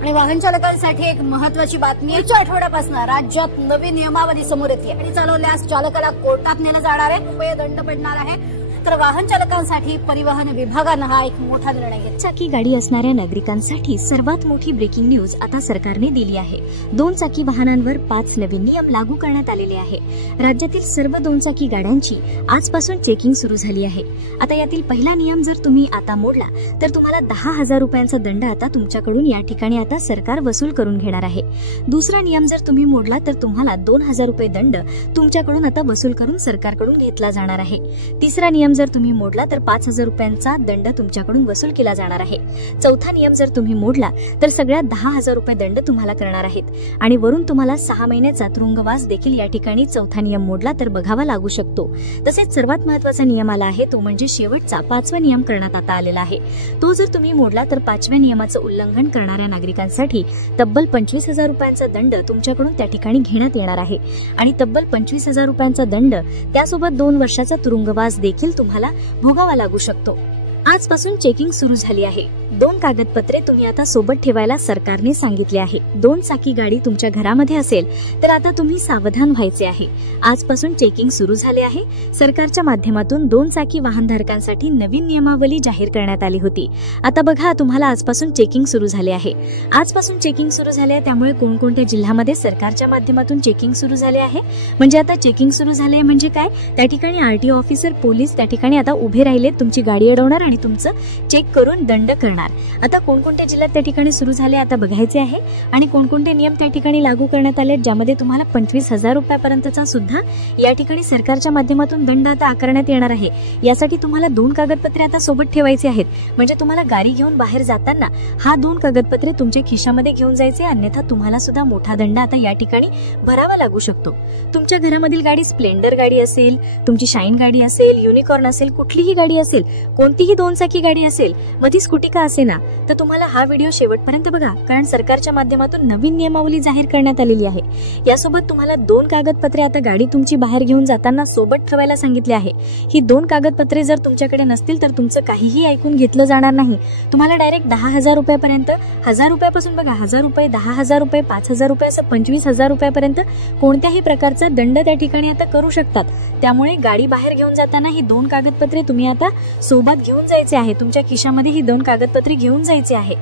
आणि वाहन चालकांसाठी एक महत्त्वाची बातमी. पुढच्या आठवड्यापासून राज्यात नवी नियमावली समोर येते. गाडी चालवल्यास चालकाला कोर्टात नेलं जाणार आहे, रुपये दंड पडणार आहे. तर वाहन चालकांसाठी परिवहन विभागानं हा एक मोठा निर्णय घेतला. चाकी गाडी असणाऱ्या नागरिकांसाठी सर्वात मोठी ब्रेकिंग न्यूज आता सरकारने दिली आहे. 2 चाकी वाहनांवर 5 नवीन नियम लागू करण्यात आलेले आहे. राज्यातील सर्व 2 चाकी गाड्यांची आजपासून चेकिंग सुरू झाली आहे. आता यातील पहिला नियम जर तुम्ही आता मोडला तर तुम्हाला 10,000 रुपयांचा दंड आता तुमच्याकडून या ठिकाणी आता सरकार वसूल करून घेणार आहे. दुसरा नियम जर तुम्ही मोडला तर तुम्हाला 2,000 रुपये दंड तुमच्याकडून आता वसूल करून सरकारकडून घेतला जाणार आहे. तिसरा नियम जर तुम्ही मोडला तर 5,000 रुपयांचा दंड तुमच्याकडून वसूल केला जाणार आहे. चौथा नियम जर तुम्ही मोडला तर सगळ्यात 10,000 रुपये दंड तुम्हाला करणार आहेत आणि वरून तुम्हाला 6 महिन्याचा तुरुंगवास देखील या ठिकाणी चौथा नियम मोडला तर बघावा लागू शकतो. तसेच सर्वात महत्त्वाचा नियम आला आहे तो म्हणजे शेवटचा 5वा नियम करण्यात आता आलेला आहे. तो जर तुम्ही मोडला तर 5व्या नियमाचं उल्लंघन करणाऱ्या नागरिकांसाठी तब्बल 25,000 रुपयांचा दंड तुमच्याकडून त्या ठिकाणी घेण्यात येणार आहे आणि तब्बल 25,000 रुपयांचा दंड त्यासोबत 2 वर्षाचा तुरुंगवास देखील तुम्हाला भोगावा लागू शकतो. आजपासून चेकिंग सुरू झाली आहे. 2 कागदपत्रे तुम्ही आता सोबत ठेवायला सरकारने सांगितले आहे. 2 चाकी गाडी तुमच्या घरामध्ये असेल तर आता तुम्ही सावधान व्हायचे आहे. आजपासून चेकिंग सुरू झाले आहे. सरकारच्या माध्यमातून 2 चाकी वाहनधारकांसाठी नवीन नियमावली जाहीर करण्यात आली होती. आता बघा तुम्हाला आजपासून चेकिंग सुरू झाले आहे. आजपासून चेकिंग सुरू झाले आहे त्यामुळे कोणकोणत्या जिल्ह्यामध्ये सरकारच्या माध्यमातून चेकिंग सुरू झाले आहे. म्हणजे आता चेकिंग सुरू झाले म्हणजे काय, त्या ठिकाणी आरटीओ ऑफिसर पोलीस त्या ठिकाणी आता उभे राहिलेत, तुमची गाडी अडवणार आणि तुमचं चेक करून दंड करणार. आता कोणकोणत्या जिल्ह्यात त्या ठिकाणी सुरू झाले आता बघायचे आहे आणि कोणकोणते नियम त्या ठिकाणी लागू करण्यात आले ज्यामध्ये तुम्हाला 25,000 रुपयापर्यंतचा सुद्धा या ठिकाणी सरकारच्या माध्यमातून दंड आता आकारण्यात येणार आहे. यासाठी तुम्हाला 2 कागदपत्रे आता सोबत ठेवायचे आहेत. म्हणजे तुम्हाला गाडी घेऊन बाहेर जाताना हा 2 कागदपत्रे तुमच्या खिशामध्ये घेऊन जायचे, अन्यथा तुम्हाला सुद्धा मोठा दंड आता या ठिकाणी भरावा लागू शकतो. तुमच्या घरामधील गाडी स्प्लेंडर गाडी असेल, तुमची शाईन गाडी असेल, युनिकॉर्न असेल, कुठलीही गाडी असेल, कोणतीही 2 चाकी गाडी असेल, मग ती स्कूटी का असे ना, तर तुम्हाला हा व्हिडिओ शेवटपर्यंत बघा, कारण सरकारच्या माध्यमातून नवीन नियमावली जाहीर करण्यात आलेली आहे. यासोबत तुम्हाला 2 कागदपत्रे आता गाडी तुमची बाहेर घेऊन जाताना सोबत ठेवायला सांगितले आहे. ही 2 कागदपत्रे जर तुमच्याकडे नसतील तर तुमचं काहीही ऐकून घेतलं जाणार नाही. तुम्हाला डायरेक्ट 10,000 रुपयापर्यंत, 1,000 रुपयापासून बघा 1,000 रुपये, 10,000 रुपये, 5,000 रुपये असं 25,000 रुपयापर्यंत कोणत्याही प्रकारचा दंड त्या ठिकाणी आता करू शकतात. त्यामुळे गाडी बाहेर घेऊन जाताना ही 2 कागदपत्रे तुम्ही आता सोबत घेऊन जायचे आहे. तुमच्या खिशामध्ये ही 2 कागदपत्रे घेऊन जायचे आहे.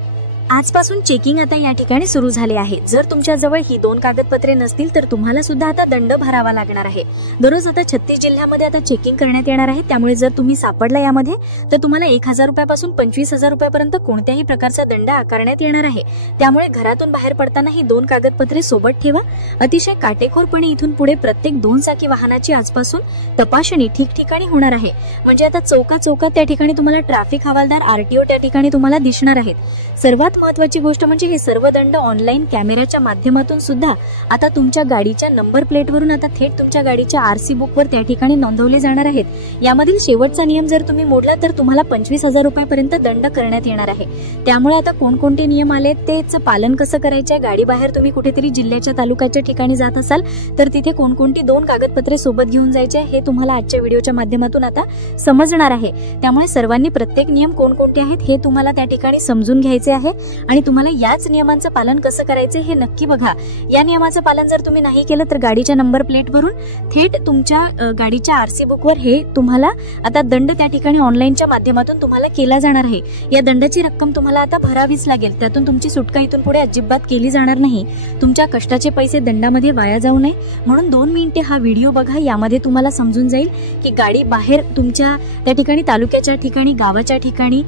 आजपासून चेकिंग आता या ठिकाणी सुरू झाले आहे. जर तुमच्याजवळ ही 2 कागदपत्रे नसतील तर तुम्हाला सुद्धा आता दंड भरावा लागणार आहे. दररोज आता 36 जिल्ह्यामध्ये आता चेकिंग करण्यात येणार आहे. त्यामुळे जर तुम्ही सापडला यामध्ये तर तुम्हाला 1,000 रुपयापासून 25,000 रुपयापर्यंत कोणत्याही प्रकारचा दंड आकारण्यात येणार आहे. त्यामुळे घरातून बाहेर पडताना ही 2 कागदपत्रे सोबत ठेवा. अतिशय काटेकोरपणे इथून पुढे प्रत्येक 2 चाकी वाहनाची आजपासून तपासणी ठिकठिकाणी होणार आहे. म्हणजे आता चौकात त्या ठिकाणी तुम्हाला ट्रॅफिक हवालदार, आरटीओ त्या ठिकाणी तुम्हाला दिसणार आहेत. सर्वात महत्त्वाची गोष्ट म्हणजे हे सर्व दंड ऑनलाईन कॅमेऱ्याच्या माध्यमातून सुद्धा आता तुमच्या गाडीच्या नंबर प्लेटवरून आता थेट तुमच्या गाडीच्या आरसी बुकवर त्या ठिकाणी नोंदवले जाणार आहेत. यामधील शेवटचा नियम जर तुम्ही मोडला तर तुम्हाला 25,000 रुपयापर्यंत दंड करण्यात येणार आहे. त्यामुळे आता कोणकोणते नियम आले तेच पालन कसं करायचे. गाडी बाहेर तुम्ही कुठेतरी जिल्ह्याच्या, तालुक्याच्या ठिकाणी जात असाल तर तिथे कोणकोणती 2 कागदपत्रे सोबत घेऊन जायचे हे तुम्हाला आजच्या व्हिडिओच्या माध्यमातून आता समजणार आहे. त्यामुळे सर्वांनी प्रत्येक नियम कोणकोणते आहेत हे तुम्हाला त्या ठिकाणी समजून घ्यायचे आहे आणि तुम्हाला याच नियमांचं पालन कसं करायचं हे नक्की बघा. या नियमाचं पालन जर तुम्ही नाही केलं तर गाडीच्या नंबर प्लेटवरून थेट तुमच्या गाडीच्या आरसी बुकवर हे तुम्हाला आता दंड त्या ठिकाणी ऑनलाईनच्या माध्यमातून तुम्हाला केला जाणार आहे. या दंडाची रक्कम तुम्हाला आता भरावीच लागेल. त्यातून तुमची सुटका इथून पुढे अजिबात केली जाणार नाही. तुमच्या कष्टाचे पैसे दंडामध्ये वाया जाऊ नये म्हणून 2 मिनिटे हा व्हिडिओ बघा. यामध्ये तुम्हाला समजून जाईल की गाडी बाहेर तुमच्या त्या ठिकाणी, तालुक्याच्या ठिकाणी, गावाच्या ठिकाणी,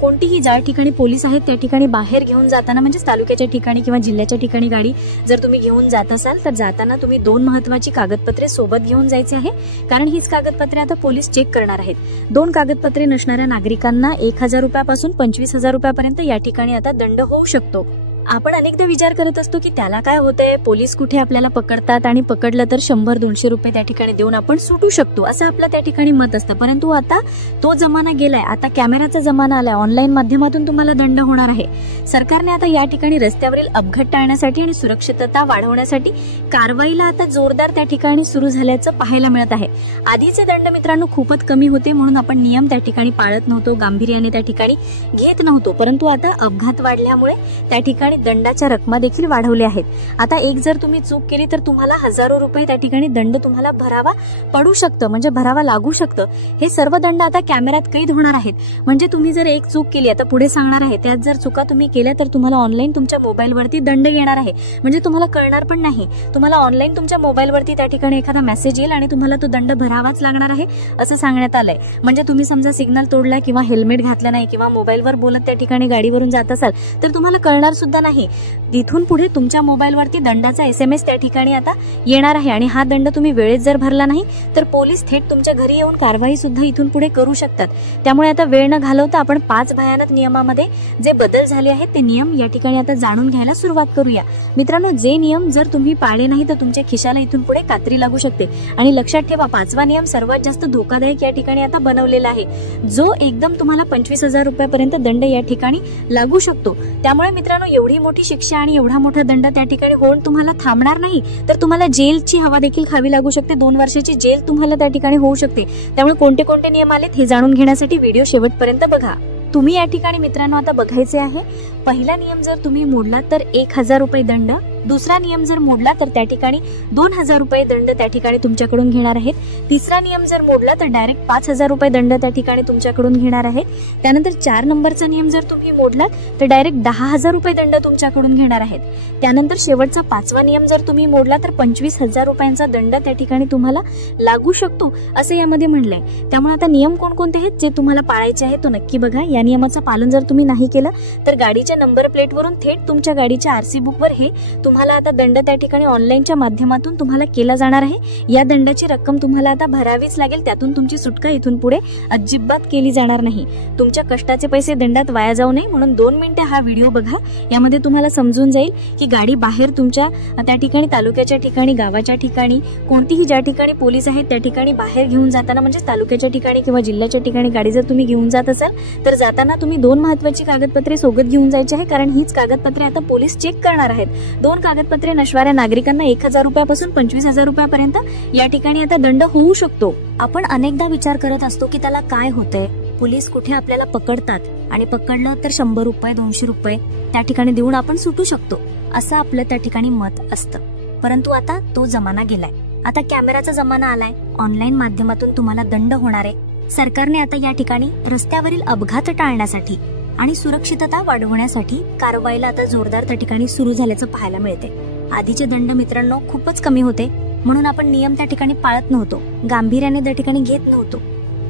कोणतीही ज्या ठिकाणी पोलीस आहेत त्या ठिकाणी बाहेर घेऊन जाताना, म्हणजे तालुक्याच्या ठिकाणी किंवा जिल्ह्याच्या ठिकाणी गाडी जर तुम्ही घेऊन जात असाल तर जाताना तुम्ही 2 महत्त्वाची कागदपत्रे सोबत घेऊन जायचे आहे. कारण हीच कागदपत्रे आता पोलीस चेक करणार आहेत. 2 कागदपत्रे नसणाऱ्या नागरिकांना 1,000 रुपयापासून 25,000 रुपयापर्यंत या ठिकाणी आता दंड होऊ शकतो. आपण अनेकदा विचार करत असतो की त्याला काय होतंय, पोलीस कुठे आपल्याला पकडतात आणि पकडलं तर 100-200 रुपये त्या ठिकाणी देऊन आपण सुटू शकतो असं आपलं त्या ठिकाणी मत असतं. परंतु आता तो जमाना गेलाय. आता कॅमेराचा जमाना आलाय. ऑनलाईन माध्यमातून तुम्हाला दंड होणार आहे. सरकारने आता या ठिकाणी रस्त्यावरील अपघात टाळण्यासाठी आणि सुरक्षितता वाढवण्यासाठी कारवाईला आता जोरदार त्या ठिकाणी सुरू झाल्याचं पाहायला मिळत आहे. आधीचे दंड मित्रांनो खूपच कमी होते म्हणून आपण नियम त्या ठिकाणी पाळत नव्हतो, गांभीर्याने त्या ठिकाणी घेत नव्हतो. परंतु आता अपघात वाढल्यामुळे त्या ठिकाणी ठिकाणी दंडाच्या रकमा देखील वाढवल्या आहेत. आता एक जर तुम्ही चूक केली तर तुम्हाला हजारो रुपये त्या ठिकाणी दंड तुम्हाला भरावा पडू शकतं, म्हणजे भरावा लागू शकतं. हे सर्व दंड आता कॅमेऱ्यात कैद होणार आहेत. म्हणजे तुम्ही जर एक चूक केली, आता पुढे सांगणार आहे, त्यात जर चुका तुम्ही केल्या तर तुम्हाला ऑनलाईन तुमच्या मोबाईलवरती दंड येणार आहे. म्हणजे तुम्हाला कळणार पण नाही. तुम्हाला ऑनलाईन तुमच्या मोबाईलवरती त्या ठिकाणी एखादा मेसेज येईल आणि तुम्हाला तो दंड भरावाच लागणार आहे असं सांगण्यात आलंय. म्हणजे तुम्ही समजा सिग्नल तोडला किंवा हेल्मेट घातलं नाही किंवा मोबाईलवर बोलत त्या ठिकाणी गाडीवरून जात असाल तर तुम्हाला कळणार सुद्धा नाही. तिथून पुढे तुमच्या मोबाईलवरती दंडाचा SMS त्या ठिकाणी आता येणार आहे आणि हा दंड तुम्ही वेळेत जर भरला नाही तर पोलीस थेट तुमच्या घरी येऊन कारवाई सुद्धा इथून पुढे करू शकतात. त्यामुळे आता वेळ न घालवता आपण 5 भयानक नियमामध्ये जे बदल झाले आहेत ते नियम या ठिकाणी आता जाणून घ्यायला सुरुवात करूया. मित्रांनो, जे नियम जर तुम्ही पाळले नाही तर तुमच्या खिशाला इथून पुढे कात्री लागू शकते. आणि लक्षात ठेवा, 5वा नियम सर्वात जास्त धोकादायक या ठिकाणी आता बनवलेला आहे, जो एकदम तुम्हाला 25,000 रुपयापर्यंत दंड या ठिकाणी लागू शकतो. त्यामुळे मित्रांनो, एवढी मोठी शिक्षा आणि एवढा मोठा दंड त्या ठिकाणी होऊन तुम्हाला थांबणार नाही, तर तुम्हाला जेलची हवा देखील खावी लागू शकते. 2 वर्षाची जेल तुम्हाला त्या ठिकाणी होऊ शकते. त्यामुळे कोणते कोणते नियम आलेत हे जाणून घेण्यासाठी व्हिडिओ शेवटपर्यंत बघा. तुम्ही या ठिकाणी मित्रांनो आता बघायचे आहे, पहिला नियम जर तुम्ही मोडला तर 1,000 रुपये दंड, दुसरा नियम जर मोडला तर त्या ठिकाणी 2,000 रुपये दंड त्या ठिकाणी तुमच्याकडून घेणार आहेत. तिसरा नियम जर मोडला तर डायरेक्ट 5,000 रुपये दंड त्या ठिकाणी तुमच्याकडून घेणार आहेत. त्यानंतर 4 नंबरचा नियम जर तुम्ही मोडलात तर डायरेक्ट 10,000 रुपये दंड तुमच्याकडून घेणार आहेत. त्यानंतर शेवटचा 5वा नियम जर तुम्ही मोडला तर 25,000 रुपयांचा दंड त्या ठिकाणी तुम्हाला लागू शकतो असं यामध्ये म्हणलंय. त्यामुळे आता नियम कोणकोणते आहेत जे तुम्हाला पाळायचे आहेत तो नक्की बघा. या नियमाचं पालन जर तुम्ही नाही केलं तर गाडीच्या नंबर प्लेटवरून थेट तुमच्या गाडीच्या RC बुकवर हे तुम्हाला आता दंड त्या ठिकाणी ऑनलाईनच्या माध्यमातून तुम्हाला केला जाणार आहे. या दंडाची रक्कम तुम्हाला आता भरावीच लागेल. त्यातून तुमची सुटका इथून पुढे अजिबात केली जाणार नाही. तुमच्या कष्टाचे पैसे दंडात वाया जाऊ नये म्हणून 2 मिनिटे हा व्हिडिओ बघा. यामध्ये तुम्हाला समजून जाईल की गाडी बाहेर तुमच्या त्या ठिकाणी तालुक्याच्या ठिकाणी, गावाच्या ठिकाणी, कोणतीही ज्या ठिकाणी पोलीस आहेत त्या ठिकाणी बाहेर घेऊन जाताना, म्हणजे तालुक्याच्या ठिकाणी किंवा जिल्ह्याच्या ठिकाणी गाडी जर तुम्ही घेऊन जात असाल तर जाताना तुम्ही 2 महत्त्वाची कागदपत्रे सोबत घेऊन जायची आहे. कारण हीच कागदपत्रे आता पोलीस चेक करणार आहेत. 2 कागदपत्रे नसणाऱ्या नागरिकांना 1,000 रुपयापासून 25,000 रुपयापर्यंत या ठिकाणी आता दंड होऊ शकतो. आपण अनेकदा विचार करत असतो की त्याला काय होतंय, पोलीस कुठे आपल्याला पकडतात आणि पकडलं तर 100 रुपये 200 रुपये त्या ठिकाणी देऊन आपण सुटू शकतो असं आपलं त्या ठिकाणी मत असतं. परंतु आता तो जमाना गेलाय. आता कॅमेराचा जमाना आलाय. ऑनलाईन माध्यमातून तुम्हाला दंड होणार आहे. सरकारने आता या ठिकाणी रस्त्यावरील अपघात टाळण्यासाठी आणि सुरक्षितता वाढवण्यासाठी कारवाईला आता जोरदार त्या ठिकाणी सुरू झाल्याचं पाहायला मिळते. आधीचे दंड मित्रांनो खूपच कमी होते म्हणून आपण नियम त्या ठिकाणी पाळत नव्हतो, गांभीर्याने त्या ठिकाणी घेत नव्हतो.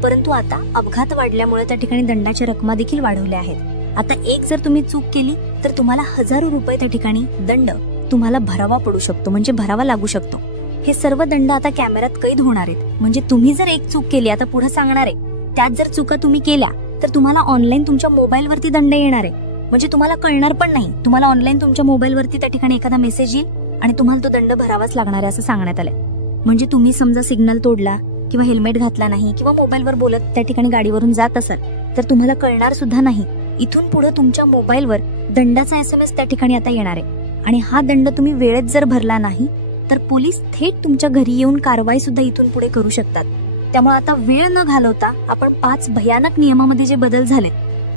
परंतु आता अपघात वाढल्यामुळे त्या ठिकाणी दंडाच्या रकमा देखील वाढवल्या आहेत. आता एक जर तुम्ही चूक केली तर तुम्हाला हजारो रुपये त्या ठिकाणी दंड तुम्हाला भरावा पडू शकतो, म्हणजे भरावा लागू शकतो. हे सर्व दंड आता कॅमेऱ्यात कैद होणार आहेत. म्हणजे तुम्ही जर एक चूक केली, आता पुढे सांगणार आहे, त्यात जर चुका तुम्ही केल्या तर तुम्हाला ऑनलाईन तुमच्या मोबाईलवरती दंड येणार आहे. म्हणजे तुम्हाला कळणार पण नाही. तुम्हाला ऑनलाईन तुमच्या मोबाईलवरती त्या ठिकाणी एखादा मेसेज येईल आणि तुम्हाला तो दंड भरावाच लागणार आहे असं सांगण्यात आलंय. म्हणजे तुम्ही समजा सिग्नल तोडला किंवा हेल्मेट घातला नाही किंवा मोबाईलवर बोलत त्या ठिकाणी गाडीवरून जात असाल तर तुम्हाला कळणार सुद्धा नाही. इथून पुढे तुमच्या मोबाईलवर दंडाचा SMS त्या ठिकाणी आता येणार आहे. आणि हा दंड तुम्ही वेळेत जर भरला नाही तर पोलीस थेट तुमच्या घरी येऊन कारवाई सुद्धा इथून पुढे करू शकतात. त्यामुळे आता वेळ न घालवता आपण 5 भयानक नियमामध्ये जे बदल झालेत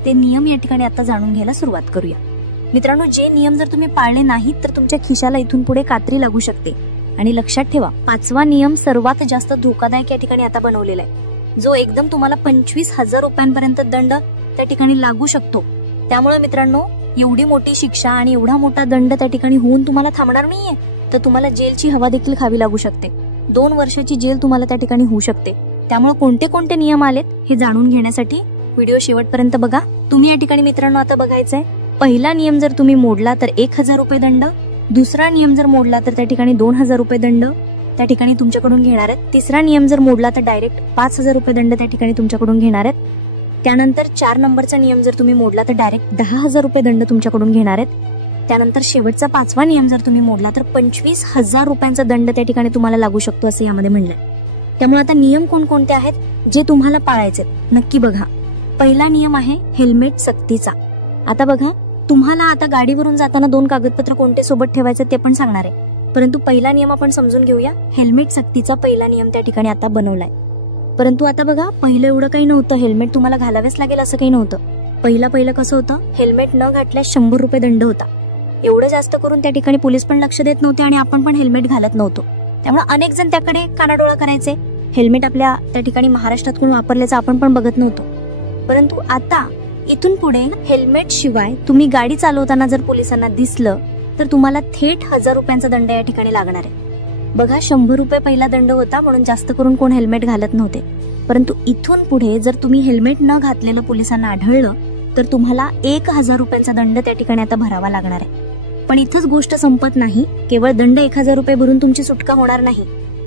ते नियम या ठिकाणी आता जाणून घ्यायला सुरुवात करूया. मित्रांनो, जे नियम जर तुम्ही पाळले नाहीत तर तुमच्या खिशाला इथून पुढे कात्री लागू शकते. आणि लक्षात ठेवा, 5वा नियम सर्वात जास्त धोकादायक या ठिकाणी आता बनवलेला आहे, जो एकदम तुम्हाला 25,000 रुपयांपर्यंत दंड त्या ठिकाणी लागू शकतो. त्यामुळे मित्रांनो, एवढी मोठी शिक्षा आणि एवढा मोठा दंड त्या ठिकाणी होऊन तुम्हाला थांबणार नाहीये, तर तुम्हाला जेलची हवा देखील खावी लागू शकते. 2 वर्षाची जेल तुम्हाला त्या ठिकाणी होऊ शकते. त्यामुळे कोणते कोणते नियम आलेत हे जाणून घेण्यासाठी व्हिडिओ शेवटपर्यंत बघा. तुम्ही या ठिकाणी मित्रांनो आता बघायचंय, पहिला नियम जर तुम्ही मोडला तर 1,000 रुपये दंड, दुसरा नियम जर मोडला तर त्या ठिकाणी 2,000 रुपये दंड त्या ठिकाणी तुमच्याकडून घेणार आहेत. तिसरा नियम जर मोडला तर डायरेक्ट 5,000 रुपये दंड त्या ठिकाणी तुमच्याकडून घेणार आहेत. त्यानंतर 4 नंबरचा नियम जर तुम्ही मोडला तर डायरेक्ट 10,000 रुपये दंड तुमच्याकडून घेणार आहेत. त्यानंतर शेवटचा 5वा नियम जर तुम्ही मोडला तर 25,000 रुपयांचा दंड त्या ठिकाणी तुम्हाला लागू शकतो असं यामध्ये म्हणलंय. त्यामुळे आता नियम कोणकोणते आहेत जे तुम्हाला पाळायचे नक्की बघा. पहिला नियम आहे हेल्मेट सक्तीचा. आता बघा, तुम्हाला आता गाडीवरून जाताना 2 कागदपत्र कोणते सोबत ठेवायचे ते पण सांगणार आहे. परंतु पहिला नियम आपण समजून घेऊया. हेल्मेट सक्तीचा पहिला नियम त्या ठिकाणी आता बनवलाय. परंतु आता बघा, पहिलं एवढं काही नव्हतं. हेल्मेट तुम्हाला घालावेच लागेल असं काही नव्हतं. पहिलं कसं होतं, हेल्मेट न घातल्यास 100 रुपये दंड होता. एवढं जास्त करून त्या ठिकाणी पोलीस पण लक्ष देत नव्हते आणि आपण पण हेल्मेट घालत नव्हतो. त्यामुळे अनेक जण त्याकडे कानाडोळा करायचे. हेल्मेट आपल्या त्या ठिकाणी महाराष्ट्रात कोण वापरल्याचं आपण पण बघत नव्हतो. परंतु आता इथून पुढे हेल्मेट शिवाय तुम्ही गाडी चालवताना जर पोलिसांना दिसलं तर तुम्हाला थेट 1000 रुपयांचा दंड या ठिकाणी लागणार आहे. बघा, 100 रुपये पहिला दंड होता म्हणून जास्त करून कोण हेल्मेट घालत नव्हते. परंतु इथून पुढे जर तुम्ही हेल्मेट न घातलेलं पोलिसांना आढळलं तर तुम्हाला 1000 रुपयांचा दंड त्या ठिकाणी आता भरावा लागणार आहे. पण इथंच गोष्ट संपत नाही. केवळ दंड 1000 रुपये भरून तुमची सुटका होणार नाही,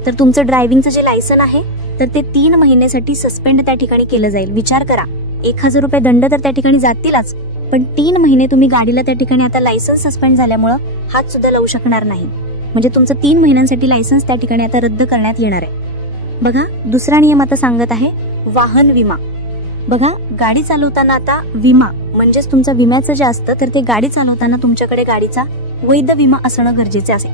तर तुमचं ड्रायव्हिंगचं जे लायसन आहे तर ते 3 महिन्यासाठी सस्पेंड त्या ठिकाणी केलं जाईल. विचार करा, 1000 रुपये दंड तर त्या ठिकाणी जातीलच, पण 3 महिने तुम्ही गाडीला त्या ठिकाणी आता लायसन्स सस्पेंड झाल्यामुळं हात सुद्धा लावू शकणार नाही. म्हणजे तुमचं 3 महिन्यांसाठी लायसन्स त्या ठिकाणी आता रद्द करण्यात येणार आहे. बघा, दुसरा नियम आता सांगत आहे वाहन विमा. बघा, गाडी चालवताना आता विमा म्हणजेच तुमचं विम्याचं जे असतं तर ते गाडी चालवताना तुमच्याकडे गाडीचा वैध विमा असणं गरजेचे असेल.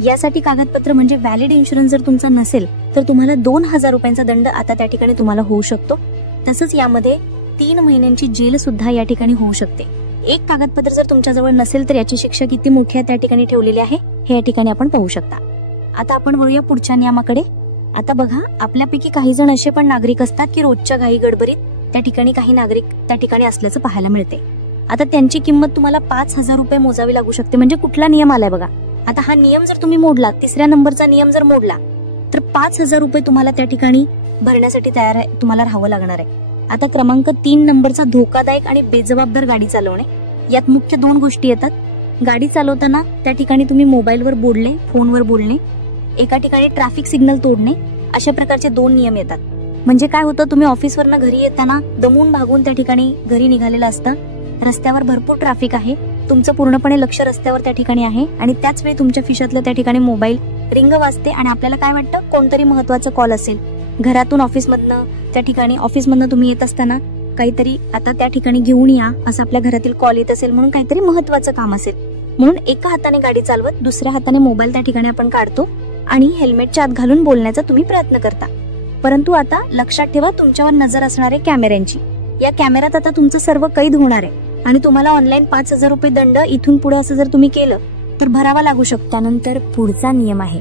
यासाठी कागदपत्र म्हणजे व्हॅलिड इन्शुरन्स जर तुमचा नसेल तर तुम्हाला 2000 रुपयांचा दंड आता त्या ठिकाणी तुम्हाला होऊ शकतो. तसंच यामध्ये 3 महिन्यांची जेल सुद्धा या ठिकाणी होऊ शकते. एक कागदपत्र जर तुमच्याजवळ नसेल तर याची शिक्षा किती मोठी आहे त्या ठिकाणी ठेवलेली आहे हे या ठिकाणी आपण पाहू शकता. आता आपण वळूया पुढच्या नियमाकडे. आता बघा, आपल्यापैकी काही जण असे पण नागरिक असतात की रोजच्या घाई गडबडीत त्या ठिकाणी काही नागरिक त्या ठिकाणी असल्याचं पाहायला मिळते. आता त्यांची किंमत तुम्हाला 5000 रुपये मोजावी लागू शकते. म्हणजे कुठला नियम आलाय बघा, आता हा नियम जर तुम्ही मोडला, 3ऱ्या नंबरचा नियम जर मोडला तर 5000 रुपये तुम्हाला त्या ठिकाणी भरण्यासाठी तयार आहे, तुम्हाला राहावं लागणार आहे. आता क्रमांक 3 नंबरचा धोकादायक आणि बेजबाबदार गाडी चालवणे. यात मुख्य 2 गोष्टी येतात. गाडी चालवताना त्या ठिकाणी तुम्ही मोबाईलवर बोलणे, फोनवर बोलणे, एका ठिकाणी ट्रॅफिक सिग्नल तोडणे, अशा प्रकारचे 2 नियम येतात. म्हणजे काय होतं, तुम्ही ऑफिसवरनं घरी येताना दमून भागून त्या ठिकाणी घरी निघालेलं असतं, रस्त्यावर भरपूर ट्रॅफिक आहे, तुमचं पूर्णपणे लक्ष रस्त्यावर त्या ठिकाणी आहे आणि त्याच वेळी तुमच्या खिशातलं त्या ठिकाणी मोबाईल रिंग वाजते आणि आपल्याला काय वाटतं, कोणतरी महत्वाचं कॉल असेल. घरातून ऑफिसमधनं त्या ठिकाणी ऑफिसमधनं तुम्ही येत असताना काहीतरी आता त्या ठिकाणी घेऊन या असं आपल्या घरातील कॉल येत असेल, म्हणून काहीतरी महत्वाचं काम असेल, म्हणून एका हाताने गाडी चालवत दुसऱ्या हाताने मोबाईल त्या ठिकाणी आपण काढतो आणि हेल्मेटच्या आत घालून बोलण्याचा तुम्ही प्रयत्न करता. परंतु आता लक्षात ठेवा, तुमच्यावर नजर असणार आहे कॅमेऱ्यांची. या कॅमेऱ्यात आता तुमचं सर्व कैद होणार आहे आणि तुम्हाला ऑनलाईन 5000 रुपये दंड इथून पुढे असं जर तुम्ही केलं तर भरावा लागू शकतो. त्यानंतर पुढचा नियम आहे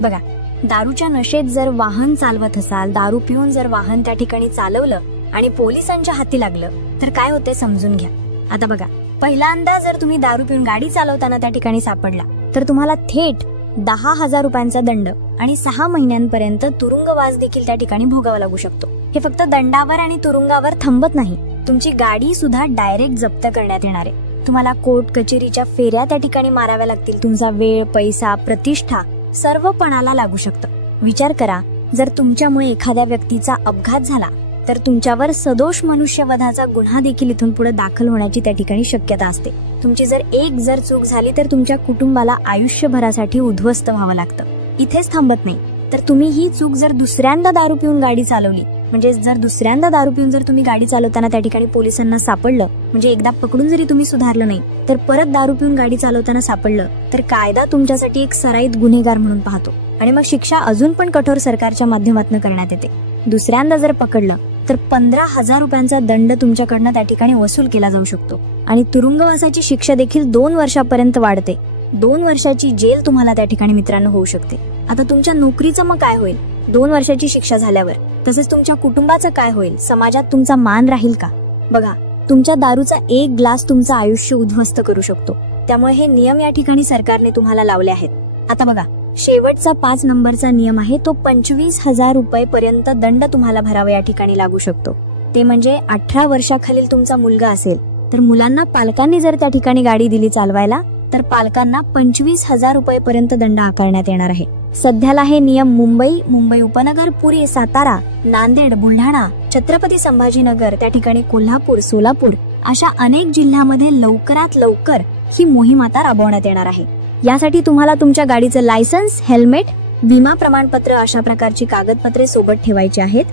बघा, दारूच्या नशेत जर वाहन चालवत असाल, दारू पिऊन जर वाहन त्या ठिकाणी चालवलं आणि पोलिसांच्या हाती लागलं तर काय होते समजून घ्या. आता बघा, पहिल्यांदा जर तुम्ही दारू पिऊन गाडी चालवताना त्या ठिकाणी सापडला तर तुम्हाला थेट 10,000 रुपयांचा दंड आणि 6 महिन्यांपर्यंत तुरुंगवास देखील त्या ठिकाणी भोगावा लागू शकतो. हे फक्त दंडावर आणि तुरुंगावर थांबत नाही, तुमची गाडी सुद्धा डायरेक्ट जप्त करण्यात येणार आहे. तुम्हाला कोर्ट कचेरीच्या फेऱ्या त्या ठिकाणी माराव्या लागतील. तुमचा वेळ, पैसा, प्रतिष्ठा सर्व पणाला लागू शकतं. विचार करा, जर तुमच्यामुळे एखाद्या व्यक्तीचा अपघात झाला तर तुमच्यावर सदोष मनुष्यवधाचा गुन्हा देखील इथून पुढे दाखल होण्याची त्या ठिकाणी शक्यता असते. तुमची जर चूक झाली तर तुमच्या कुटुंबाला आयुष्यभरासाठी उद्ध्वस्त व्हावं लागतं. इथेच थांबत नाही, तर तुम्ही ही चूक जर दुसऱ्यांदा दारू पिऊन गाडी चालवली, म्हणजे जर दुसऱ्यांदा दारू पिऊन जर तुम्ही गाडी चालवताना त्या ठिकाणी पोलिसांना सापडलं, म्हणजे एकदा पकडून जरी तुम्ही सुधारलं नाही तर परत दारू पिऊन गाडी चालवताना सापडलं तर कायदा तुमच्यासाठी एक सराईत गुन्हेगार म्हणून पाहतो आणि मग शिक्षा अजून पण कठोर सरकारच्या माध्यमातून करण्यात येते. दुसऱ्यांदा जर पकडलं तर 15,000 रुपयांचा दंड तुमच्याकडनं त्या ठिकाणी वसूल केला जाऊ शकतो आणि तुरुंगवासाची शिक्षा देखील 2 वर्षापर्यंत वाढते. 2 वर्षाची जेल तुम्हाला त्या ठिकाणी मित्रांनो होऊ शकते. आता तुमच्या नोकरीचं मग काय होईल 2 वर्षाची शिक्षा झाल्यावर? तसेच तुमच्या कुटुंबाचं काय होईल? समाजात तुमचा मान राहील का? बघा, तुमच्या दारूचा 1 ग्लास तुमचं आयुष्य उद्ध्वस्त करू शकतो. त्यामुळे हे नियम या ठिकाणी सरकारने तुम्हाला लावले आहेत. आता बघा, शेवटचा 5 नंबरचा नियम आहे तो 25,000 रुपये पर्यंत दंड तुम्हाला भरावा या ठिकाणी लागू शकतो. ते म्हणजे 18 वर्षाखालील तुमचा मुलगा असेल तर मुलांना पालकांनी जर त्या ठिकाणी गाडी दिली चालवायला तर पालकांना 25,000 रुपये पर्यंत दंड आकारण्यात येणार आहे. सध्याला हे नियम मुंबई उपनगर, पुणे, सातारा, नांदेड, बुलढाणा, छत्रपती संभाजीनगर, त्या ठिकाणी कोल्हापूर, सोलापूर अशा अनेक जिल्ह्यामध्ये लवकरात लवकर ही मोहीम आता राबवण्यात येणार आहे. यासाठी तुम्हाला तुमच्या गाडीचं लायसन्स, हेल्मेट, विमा प्रमाणपत्र अशा प्रकारची कागदपत्रे सोबत ठेवायची आहेत.